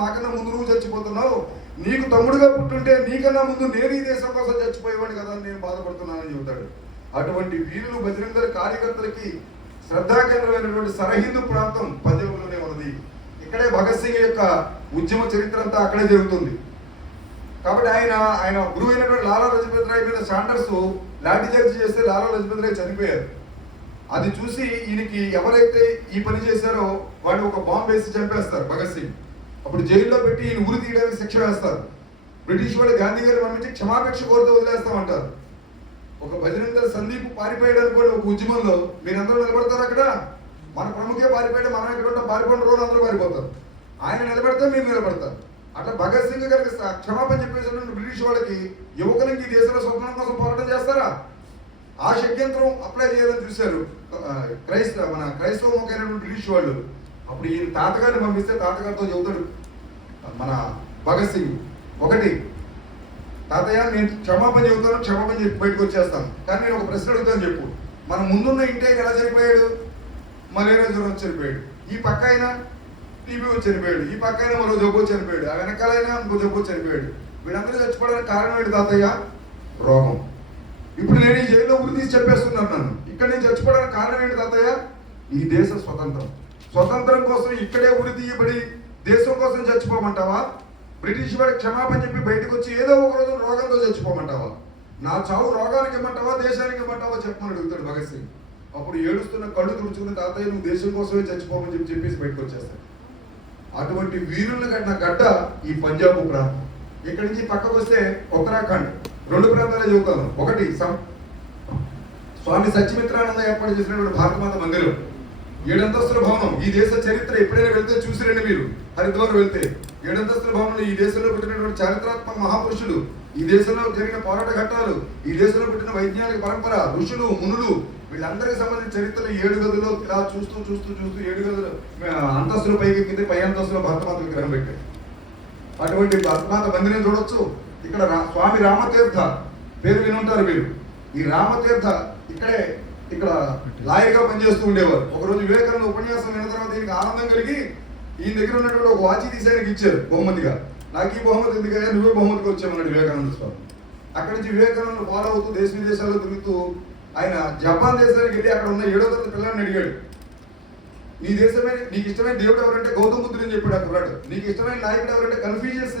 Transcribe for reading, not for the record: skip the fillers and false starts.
నాకన్నా ముందు నువ్వు చచ్చిపోతున్నావు, నీకు తమ్ముడుగా పుట్టుంటే నీకన్నా ముందు నేను ఈ దేశం కోసం చచ్చిపోయేవాడు కదా అని నేను బాధపడుతున్నానని చెబుతాడు. అటువంటి వీరులు బజరంగ దళ కార్యకర్తలకి శ్రద్ధాకేంద్రమైనటువంటి సరహద్దు ప్రాంతం పంజాబ్లోనే ఉన్నది. ఇక్కడే భగత్ సింగ్ యొక్క ఉద్యమ చరిత్ర అంతా అక్కడే జరుగుతుంది. కాబట్టి ఆయన గురువు అయినటువంటి లాలా లజపత్ రాయ్ మీద శాండర్స్ లాఠీ చార్జ్ చేస్తే లాలా లజపత్ రాయ్ చనిపోయారు. అది చూసి ఈయనకి ఎవరైతే ఈ పని చేశారో వాడు ఒక బాంబు వేసి చంపేస్తారు భగత్ సింగ్. అప్పుడు జైల్లో పెట్టి ఈయన ఉరి తీయడానికి శిక్ష వేస్తారు. బ్రిటిష్ వాళ్ళు గాంధీ గారి పంపించి క్షమాపేక్ష కోరితే వదిలేస్తామంటారు. ఒక బజరంగ దళ సందీప్ పారిపోయాడు అనుకోండి ఒక ఉద్యమంలో, మీరందరూ నిలబడతారు అక్కడ. మన ప్రముఖే పారిపోయాడు, మనం ఇక్కడ ఉన్న పారిపోయిన రోజు అందరూ పారిపోతారు. ఆయన నిలబెడితే మీరు నిలబడతారు. అట్లా భగత్ సింగ్ గారికి క్షమాపణ చెప్పేసినటువంటి బ్రిటిష్ వాళ్ళకి యువకులకి ఈ దేశంలో స్వతంత్రం కోసం పోరాటం చేస్తారా? ఆ షడ్యంత్రం అప్లై చేయాలని చూశారు క్రైస్తవమైనటువంటి బ్రిటిష్ వాళ్ళు. అప్పుడు ఈయన తాతగారిని పంపిస్తే తాతగారితో చెబుతాడు మన భగత్ సింగ్, ఒకటి తాతయ్య నేను క్షమాపణ చెబుతాను, క్షమాపణ చెప్పి బయటకు వచ్చేస్తాను, కానీ నేను ఒక ప్రశ్న అడుగుతాను చెప్పు. మన ముందున్న ఇంటి ఆయన ఎలా చనిపోయాడు? మలేరియా జ్వరం వచ్చి చనిపోయాడు. ఈ పక్క అయినా టీబీ వచ్చి చనిపోయాడు. ఈ పక్క అయినా మరో జబ్బు చనిపోయాడు. ఆ వెనకాలైనా ఇంకో జబ్బు చనిపోయాడు. వీళ్ళందరూ చచ్చిపోవడానికి కారణం ఏంటి తాతయ్య? రోగం. ఇప్పుడు నేను ఈ జైల్లో ఉరి తీసి చెప్పేస్తున్నాను. నన్ను ఇక్కడ నేను చచ్చిపోవడానికి కారణం ఏంటి తాతయ్య? ఈ దేశ స్వతంత్రం కోసం ఇక్కడే ఉరి తీయబడి దేశం కోసం చచ్చిపోమంటావా? బ్రిటిష్ వాడికి క్షమాపణ చెప్పి బయటకు వచ్చి ఏదో ఒక రోజు రోగంతో చచ్చిపోమంటావా? నా చావు రోగానికి ఇవ్వమంటావా, దేశానికి ఇవ్వమంటావా చెప్పమని అడుగుతాడు భగత్ సింగ్. అప్పుడు ఏడుస్తున్న కళ్ళు తుడుచుకున్న తాతయ్య నువ్వు దేశం కోసమే చచ్చిపోమని చెప్పేసి బయటకు వచ్చేస్తాడు. అటువంటి వీరులను కట్టిన గడ్డ ఈ పంజాబ్ ప్రాంతం. ఇక్కడి నుంచి పక్కకు వస్తే ఉత్తరాఖండ్. రెండు ప్రాంతాలే చెబుతాను. ఒకటి స్వామి సత్యమిత్రానంద ఏర్పాటు చేసినటువంటి భారతమాత మందిరం, 7 అంతస్తుల భవనం. ఈ దేశ చరిత్ర ఎప్పుడైనా వెళ్తే చూసిరండి మీరు. హరిద్వార్ వెళ్తే 7 అంతస్తుల భవనంలో ఈ దేశంలో పుట్టినటువంటి చారిత్రాత్మక మహాపురుషులు, ఈ దేశంలో జరిగిన పోరాట ఘట్టాలు, ఈ దేశంలో పుట్టిన వైజ్ఞానిక పరంపర, ఋషులు మునులు, వీళ్ళందరికీ సంబంధించిన చరిత్రలు 7 గదుల్లో ఇలా చూస్తూ 7 గదులు అంతస్తుల పైకి కింద పై అంతస్తులో భారతమాత విగ్రహం పెట్టారు. అటువంటి భారతమాత మందిరం చూడొచ్చు. ఇక్కడ స్వామి రామతీర్థ పేరు వినుంటారు మీరు. ఈ రామతీర్థ ఇక్కడ లాయర్గా పనిచేస్తూ ఉండేవారు. ఒకరోజు వివేకానంద ఉపన్యాసం విన్న తర్వాత దీనికి ఆనందం కలిగి ఈయన దగ్గర ఉన్నటువంటి ఒక వాచి తీసి ఆయనకి ఇచ్చారు బహుమతిగా. నాకు ఈ బహుమతి ఎందుకయ్యా, నువ్వే బహుమతికి వచ్చామన్నాడు వివేకానంద స్వామి. అక్కడి నుంచి వివేకానంద ఫాలో అవుతూ దేశ విదేశాల్లో తిరుగుతూ ఆయన జపాన్ దేశానికి వెళ్ళి అక్కడ ఉన్న 7వ తరగతి పిల్లాన్ని అడిగాడు, నీ దేశమే నీకు ఇష్టమైన దేవుడు ఎవరంటే గౌతమ బుద్ధుడు అని చెప్పాడు ఆ కుర్రాడు. నీకు ఇష్టమైన నాయకుడు ఎవరంటే కన్ఫ్యూజియస్